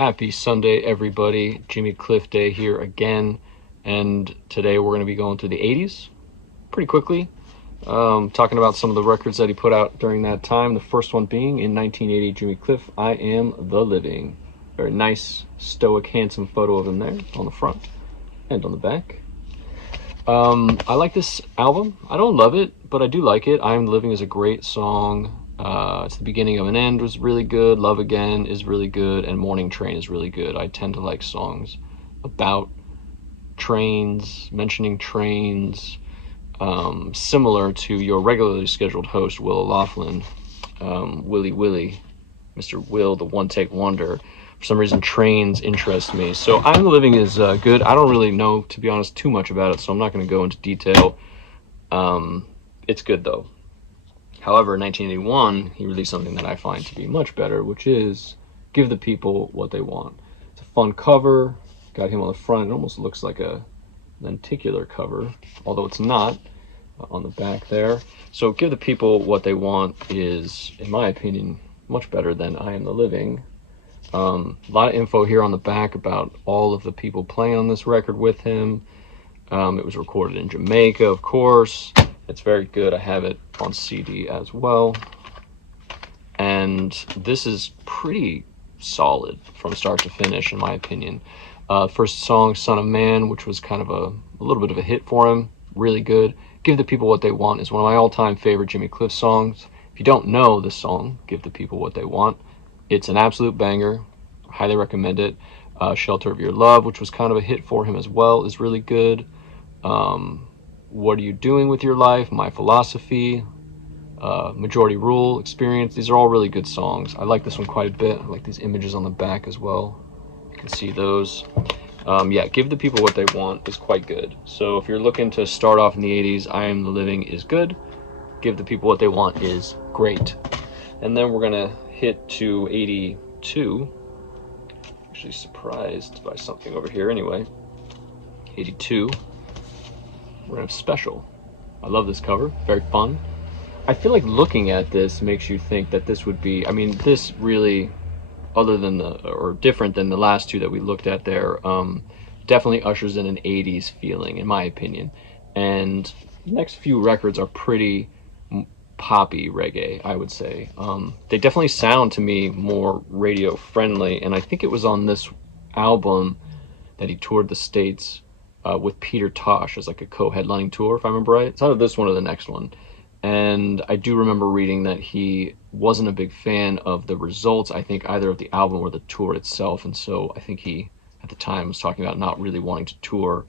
Happy Sunday, everybody. Jimmy Cliff Day here again, and today we're going to be going through the 80s pretty quickly, talking about some of the records that he put out during that time. The first one being in 1980, Jimmy Cliff, I Am the Living. Very nice, stoic, handsome photo of him there on the front and on the back. I like this album. I don't love it, but I do like it. I Am the Living is a great song. It's the beginning of an end was really good. Love Again is really good, and Morning Train is really good. I tend to like songs about trains, mentioning trains, similar to your regularly scheduled host, Will O'Loughlin, Willie, Mr. Will, the One Take Wonder. For some reason, trains interest me. So I'm the Living is good. I don't really know, to be honest, too much about it, so I'm not going to go into detail. It's good, though. However, in 1981, he released something that I find to be much better, which is Give the People What They Want. It's a fun cover. Got him on the front. It almost looks like a lenticular cover, although it's not, on the back there. So Give the People What They Want is, in my opinion, much better than I Am the Living. A lot of info here on the back about all of the people playing on this record with him. It was recorded in Jamaica, of course. It's very good. I have it on CD as well. And this is pretty solid from start to finish, in my opinion. First song, Son of Man, which was kind of a little bit of a hit for him. Really good. Give the People What They Want is one of my all-time favorite Jimmy Cliff songs. If you don't know this song, Give the People What They Want, it's an absolute banger. Highly recommend it. Shelter of Your Love, which was kind of a hit for him as well, is really good. What Are You Doing With Your Life, My Philosophy, Majority Rule, Experience. These are all really good songs. I like this one quite a bit. I like these images on the back as well. You can see those. Yeah, Give the People What They Want is quite good. So if you're looking to start off in the 80s, I Am the Living is good. Give the People What They Want is great. And then we're going to hit to 82. Actually surprised by something over here anyway. 82. We're going to have Special. I love this cover. Very fun. I feel like looking at this makes you think that this would be, I mean, this really, other than or different than the last two that we looked at there, definitely ushers in an 80s feeling, in my opinion. And the next few records are pretty poppy reggae, I would say. They definitely sound to me more radio friendly, and I think it was on this album that he toured the States with Peter Tosh as like a co-headlining tour, if I remember right. It's either this one or the next one. And I do remember reading that he wasn't a big fan of the results, I think, either of the album or the tour itself. And so I think he, at the time, was talking about not really wanting to tour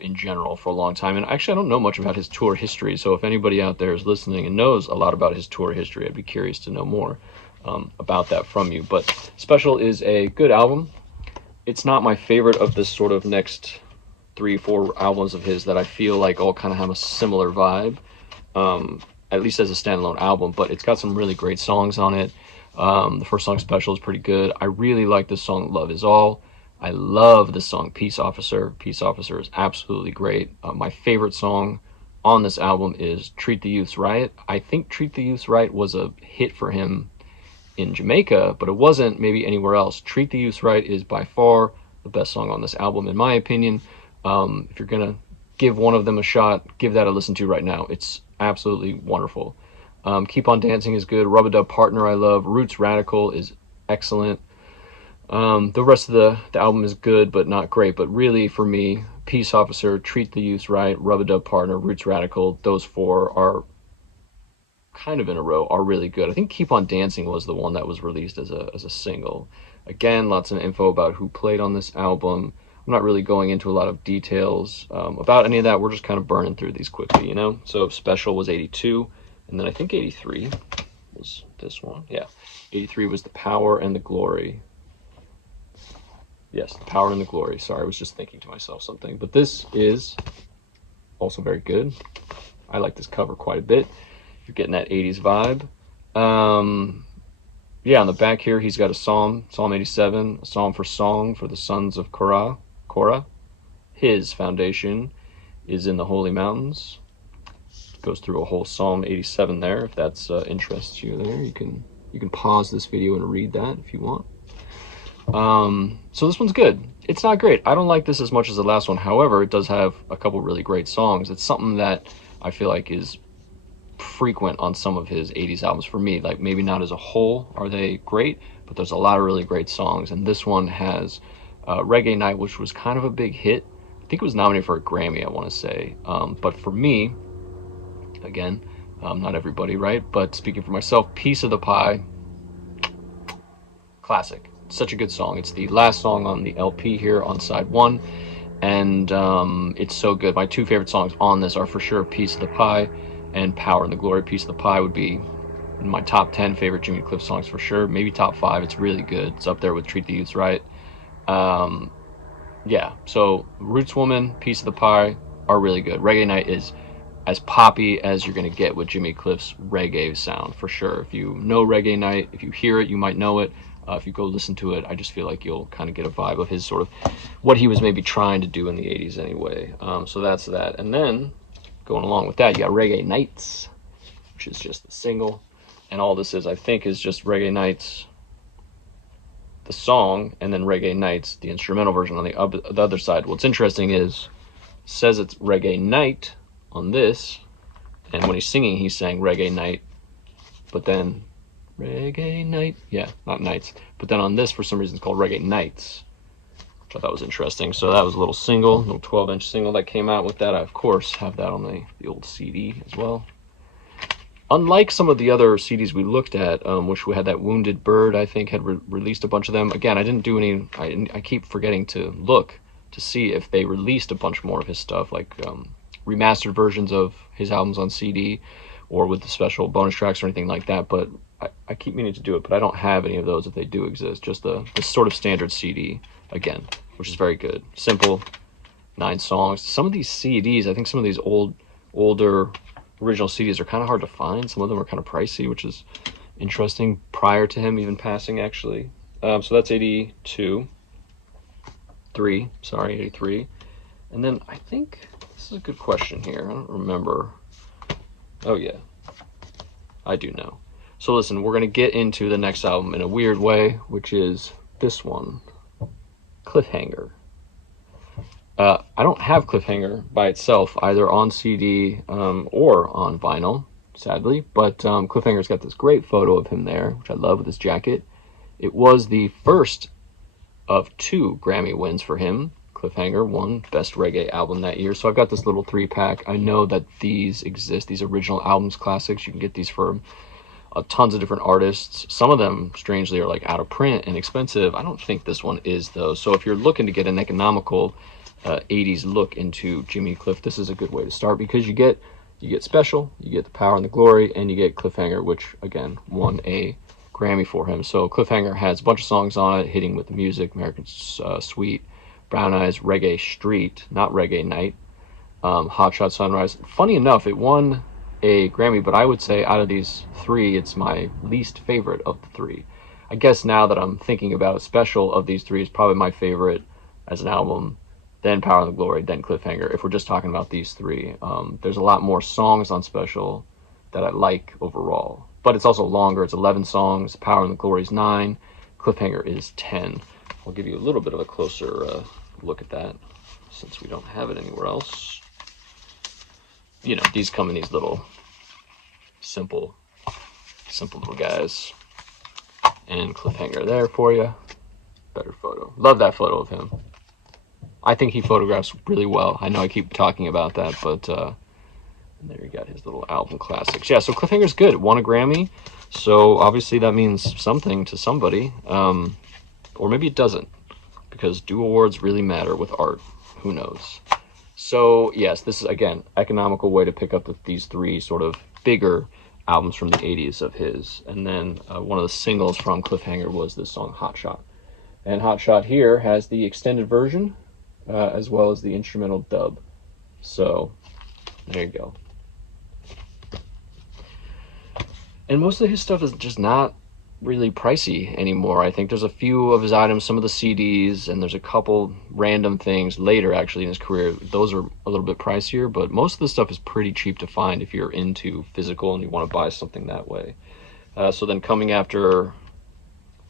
in general for a long time. And actually, I don't know much about his tour history. So if anybody out there is listening and knows a lot about his tour history, I'd be curious to know more about that from you. But Special is a good album. It's not my favorite of this sort of next 3-4 albums of his that I feel like all kind of have a similar vibe. At least as a standalone album, but it's got some really great songs on it. The first song, Special, is pretty good. I really like this song, Love Is All. I love the song, Peace Officer. Peace Officer is absolutely great. My favorite song on this album is Treat the Youths Right. I think Treat the Youths Right was a hit for him in Jamaica, but it wasn't maybe anywhere else. Treat the Youths Right is by far the best song on this album, in my opinion. If you're going to give one of them a shot, give that a listen to right now. It's absolutely wonderful. Keep on Dancing is good. Rub-a-Dub Partner I love. Roots Radical is excellent. The rest of the album is good but not great, but really for me, Peace Officer, Treat the Youth Right, Rub-a-Dub Partner, Roots Radical, those four are kind of in a row, are really good. I think Keep on Dancing was the one that was released as a single. Again, lots of info about who played on this album. I'm not really going into a lot of details about any of that. We're just kind of burning through these quickly, you know? So Special was 82, and then I think 83 was this one. Yeah, 83 was The Power and the Glory. Yes, The Power and the Glory. Sorry, I was just thinking to myself something. But this is also very good. I like this cover quite a bit. You're getting that 80s vibe. Yeah, on the back here, he's got a psalm, Psalm 87, a psalm for song for the sons of Korah. His foundation is in the holy mountains. Goes through a whole Psalm 87 there. If that's interests you there, you can pause this video and read that if you want. So this one's good. It's not great. I don't like this as much as the last one. However, it does have a couple really great songs. It's something that I feel like is frequent on some of his 80s albums for me. Like, maybe not as a whole are they great, but there's a lot of really great songs. And this one has Reggae Night, which was kind of a big hit. I think it was nominated for a Grammy, I want to say. But for me, again, not everybody, right? But speaking for myself, Piece of the Pie, classic. Such a good song. It's the last song on the LP here on side one, and it's so good. My two favorite songs on this are for sure Piece of the Pie and Power and the Glory. Piece of the Pie would be in my top 10 favorite Jimmy Cliff songs for sure, maybe top 5. It's really good. It's up there with Treat the Youths Right. Yeah, so Roots Woman, Piece of the Pie are really good. Reggae Night is as poppy as you're going to get with Jimmy Cliff's reggae sound for sure. If you know Reggae Night, if you hear it, you might know it. If you go listen to it, I just feel like you'll kind of get a vibe of his sort of what he was maybe trying to do in the 80s anyway. So that's that. And then going along with that, you got Reggae Nights, which is just the single. And all this is, I think, is just Reggae Nights, the song, and then Reggae Nights, the instrumental version on the other side. What's interesting is, says it's Reggae Night on this, and when he's singing, he's saying Reggae Night, but then Reggae Night, yeah, not nights, but then on this, for some reason, it's called Reggae Nights, which I thought was interesting. So that was a little single, little 12-inch single that came out with that. I, of course, have that on the old CD as well. Unlike some of the other CDs we looked at, which we had that Wounded Bird, I think, had released a bunch of them. Again, I didn't do any, I keep forgetting to look to see if they released a bunch more of his stuff, like remastered versions of his albums on CD, or with the special bonus tracks or anything like that. But I keep meaning to do it, but I don't have any of those if they do exist. Just the sort of standard CD, again, which is very good. Simple, 9 songs. Some of these CDs, I think some of these older original CDs are kind of hard to find. Some of them are kind of pricey, which is interesting, prior to him even passing, actually. So that's 83. And then I think, this is a good question here. I don't remember. Oh, yeah. I do know. So listen, we're going to get into the next album in a weird way, which is this one, Cliffhanger. I don't have Cliffhanger by itself, either on CD or on vinyl, sadly, but Cliffhanger's got this great photo of him there, which I love, with his jacket. It was the first of 2 Grammy wins for him. Cliffhanger won Best Reggae Album that year. So I've got this little 3-pack. I know that these exist, these original albums, classics. You can get these for tons of different artists. Some of them, strangely, are like out of print and expensive. I don't think this one is, though. So if you're looking to get an economical 80s look into Jimmy Cliff, this is a good way to start, because you get Special, you get The Power and the Glory, and you get Cliffhanger, which again won a Grammy for him. So Cliffhanger has a bunch of songs on it, Hitting with the Music, American Sweet, Brown Eyes, Reggae Street, not Reggae Night, Hot Shot Sunrise. Funny enough, it won a Grammy, but I would say out of these 3, it's my least favorite of the 3. I guess now that I'm thinking about it, Special of these 3 is probably my favorite as an album, then Power and the Glory, then Cliffhanger, if we're just talking about these 3. There's a lot more songs on Special that I like overall, but it's also longer. It's 11 songs. Power and the Glory is 9. Cliffhanger is 10. I'll give you a little bit of a closer look at that, since we don't have it anywhere else. You know, these come in these little simple little guys. And Cliffhanger there for you. Better photo. Love that photo of him. I think he photographs really well. I know I keep talking about that, but there you got his little album classics. Yeah, so Cliffhanger's good. It won a Grammy, so obviously that means something to somebody. Or maybe it doesn't, because do awards really matter with art? Who knows? So yes, this is, again, economical way to pick up these 3 sort of bigger albums from the 80s of his. And then one of the singles from Cliffhanger was this song Hot Shot. And Hot Shot here has the extended version, as well as the instrumental dub. So there you go. And most of his stuff is just not really pricey anymore. I think there's a few of his items, some of the CDs, and there's a couple random things later actually in his career. Those are a little bit pricier, but most of the stuff is pretty cheap to find if you're into physical and you want to buy something that way. So then coming after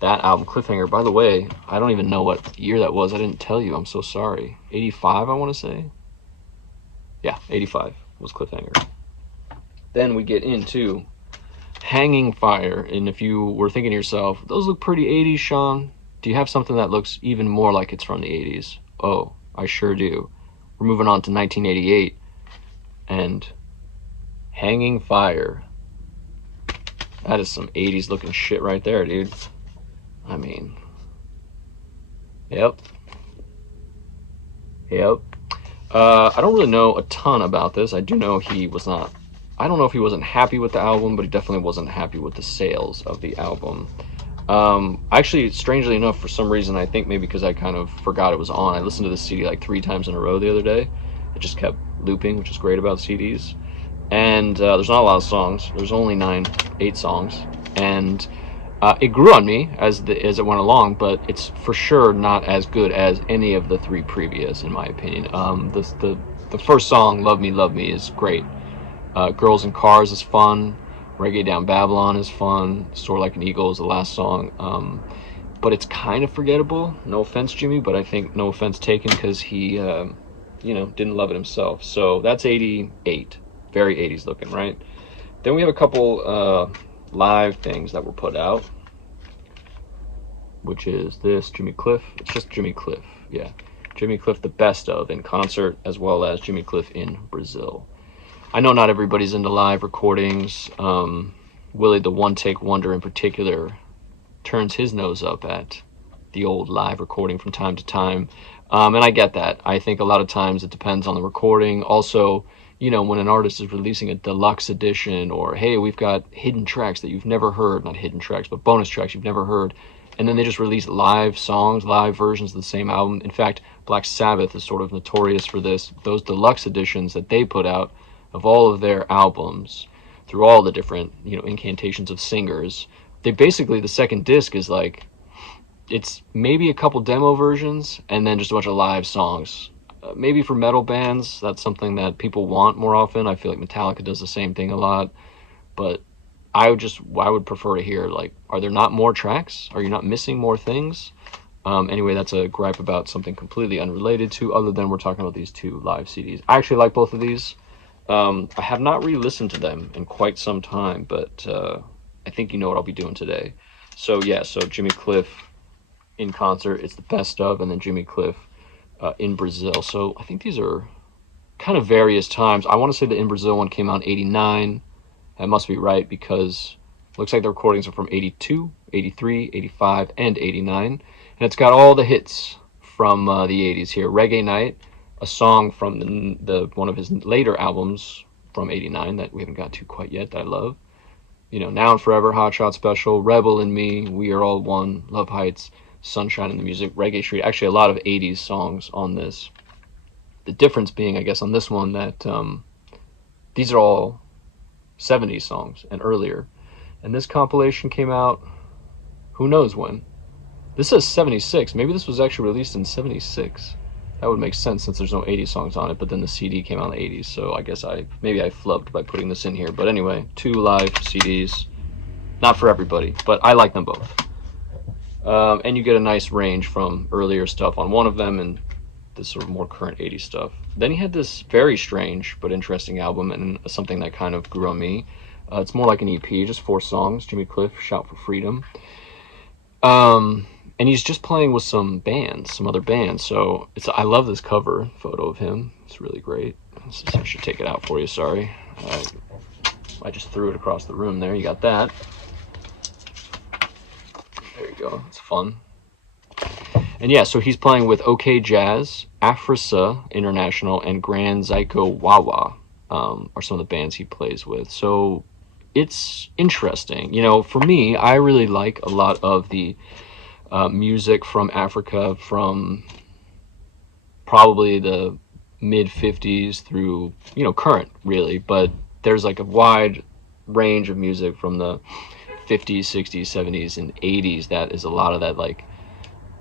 that album, Cliffhanger. By the way, I don't even know what year that was. I didn't tell you. I'm so sorry. 85, I want to say. Yeah, 85 was Cliffhanger. Then we get into Hanging Fire. And if you were thinking to yourself, those look pretty 80s, Sean, do you have something that looks even more like it's from the 80s? Oh, I sure do. We're moving on to 1988. And Hanging Fire. That is some 80s looking shit right there, dude. I mean, yep. I don't really know a ton about this. I do know he was not, I don't know if he wasn't happy with the album, but he definitely wasn't happy with the sales of the album. Actually, strangely enough, for some reason, I think maybe because I kind of forgot it was on, I listened to this CD like 3 times in a row the other day. It just kept looping, which is great about CDs. And there's not a lot of songs. There's only 8 songs. And it grew on me as it went along, but it's for sure not as good as any of the 3 previous, in my opinion. The first song, Love Me, is great. Girls in Cars is fun. Reggae Down Babylon is fun. Soar Like an Eagle is the last song. But it's kind of forgettable. No offense, Jimmy, but I think no offense taken because he, didn't love it himself. So that's 88. Very 80s looking, right? Then we have a couple live things that were put out, which is this Jimmy Cliff. It's just Jimmy Cliff, yeah. Jimmy Cliff, the best of in concert, as well as Jimmy Cliff in Brazil. I know not everybody's into live recordings. Willie the One Take Wonder in particular turns his nose up at the old live recording from time to time. And I get that. I think a lot of times it depends on the recording. Also, when an artist is releasing a deluxe edition, or hey, we've got hidden tracks that you've never heard, not hidden tracks, but bonus tracks you've never heard, and then they just release live songs, live versions of the same album. In fact, Black Sabbath is sort of notorious for this. Those deluxe editions that they put out of all of their albums, through all the different, incantations of singers, they basically, the second disc is like, it's maybe a couple demo versions and then just a bunch of live songs. Maybe for metal bands, that's something that people want more often. I feel like Metallica does the same thing a lot. But I would prefer to hear, like, are there not more tracks? Are you not missing more things? Anyway, that's a gripe about something completely unrelated to, other than we're talking about these 2 live CDs. I actually like both of these. I have not re-listened to them in quite some time, but I think you know what I'll be doing today. So yeah, so Jimmy Cliff in concert, it's the best of, and then Jimmy Cliff in Brazil. So I think these are kind of various times. I want to say the In Brazil one came out in 89. That must be right, because it looks like the recordings are from 82, 83, 85, and 89. And it's got all the hits from the 80s here. Reggae Night, a song from the one of his later albums from 89 that we haven't got to quite yet, that I love. Now and Forever, Hot Shot Special, Rebel in Me, We Are All One, Love Heights, Sunshine in the Music, Reggae Street. Actually, a lot of 80s songs on this. The difference being, I guess, on this one that these are all 70s songs and earlier. And this compilation came out, who knows when. This says 76. Maybe this was actually released in 76. That would make sense since there's no 80s songs on it, but then the CD came out in the 80s, so I guess maybe I flubbed by putting this in here. But anyway, 2 live CDs. Not for everybody, but I like them both. And you get a nice range from earlier stuff on one of them and this sort of more current 80s stuff. Then he had this very strange but interesting album, and something that kind of grew on me. It's more like an EP, just 4 songs. Jimmy Cliff, Shout for Freedom. And he's just playing with some other bands. So I love this cover photo of him. It's really great. I should take it out for you, sorry. I just threw it across the room there. You got that. There you go. It's fun. And yeah, so he's playing with OK Jazz, Afrisa International, and Grand Zyko Wawa are some of the bands he plays with. So it's interesting. For me, I really like a lot of the music from Africa from probably the mid-50s through, current, really. But there's like a wide range of music from the 50s, 60s, 70s, and 80s that is a lot of that, like,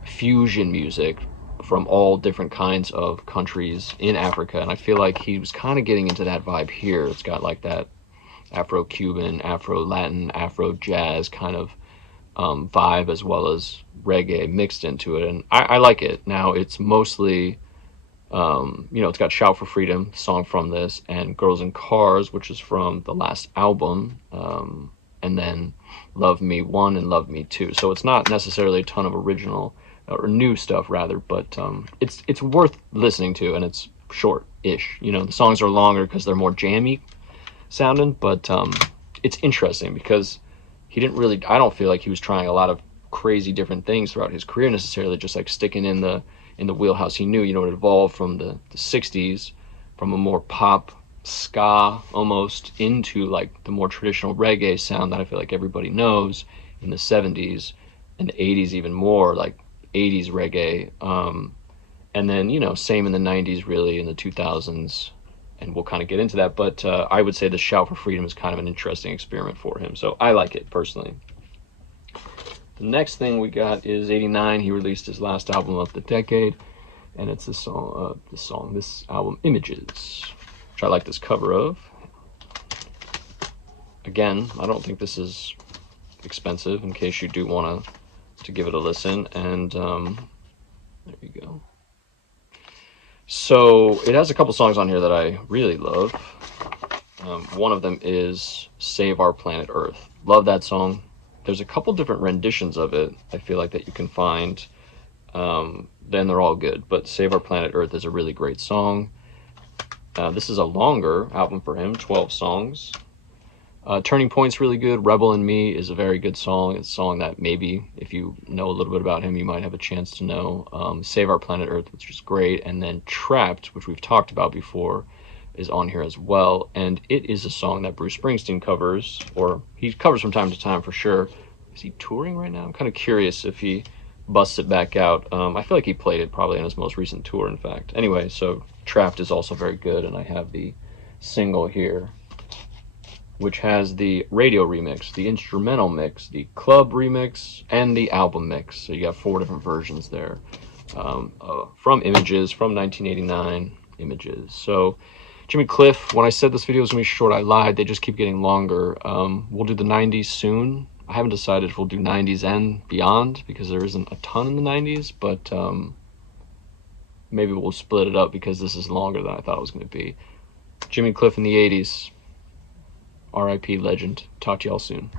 fusion music from all different kinds of countries in Africa. And I feel like he was kind of getting into that vibe here. It's got like that Afro-Cuban, Afro-Latin, Afro-Jazz kind of vibe as well as reggae mixed into it, and I like it. Now it's mostly, it's got "Shout for Freedom," song from this, and "Girls in Cars," which is from the last album, and then "Love Me 1" and "Love Me 2." So it's not necessarily a ton of original or new stuff, rather, but it's worth listening to, and it's short-ish. The songs are longer because they're more jammy sounding, but it's interesting because he didn't really, I don't feel like he was trying a lot of crazy different things throughout his career necessarily, just like sticking in the wheelhouse he knew. It evolved from the 60s, from a more pop ska almost, into like the more traditional reggae sound that I feel like everybody knows in the 70s, and the 80s even more, like 80s reggae, and then same in the 90s, really, in the 2000s, and we'll kind of get into that. But I would say the "Shout for Freedom" is kind of an interesting experiment for him, so I like it personally. The next thing we got is '89. He released his last album of the decade, and it's this album, "Images," which I like this cover of. Again, I don't think this is expensive, in case you do want to give it a listen, and there you go. So it has a couple songs on here that I really love. One of them is "Save Our Planet Earth." Love that song. There's a couple different renditions of it, I feel like, that you can find. Then they're all good, but "Save Our Planet Earth" is a really great song. This is a longer album for him, 12 songs. "Turning Point's really good. "Rebel in Me" is a very good song. It's a song that maybe, if you know a little bit about him, you might have a chance to know. "Save Our Planet Earth," which is great. And then "Trapped," which we've talked about before, is on here as well. And it is a song that Bruce Springsteen covers, or he covers from time to time for sure. Is he touring right now? I'm kind of curious if he busts it back out. I feel like he played it probably on his most recent tour, in fact. Anyway, so "Trapped" is also very good, and I have the single here, which has the radio remix, the instrumental mix, the club remix, and the album mix. So you got 4 different versions there, from Images, from 1989, Images. So Jimmy Cliff, when I said this video was going to be short, I lied. They just keep getting longer. We'll do the 90s soon. I haven't decided if we'll do 90s and beyond, because there isn't a ton in the 90s, but maybe we'll split it up because this is longer than I thought it was going to be. Jimmy Cliff in the 80s. R.I.P. legend. Talk to y'all soon.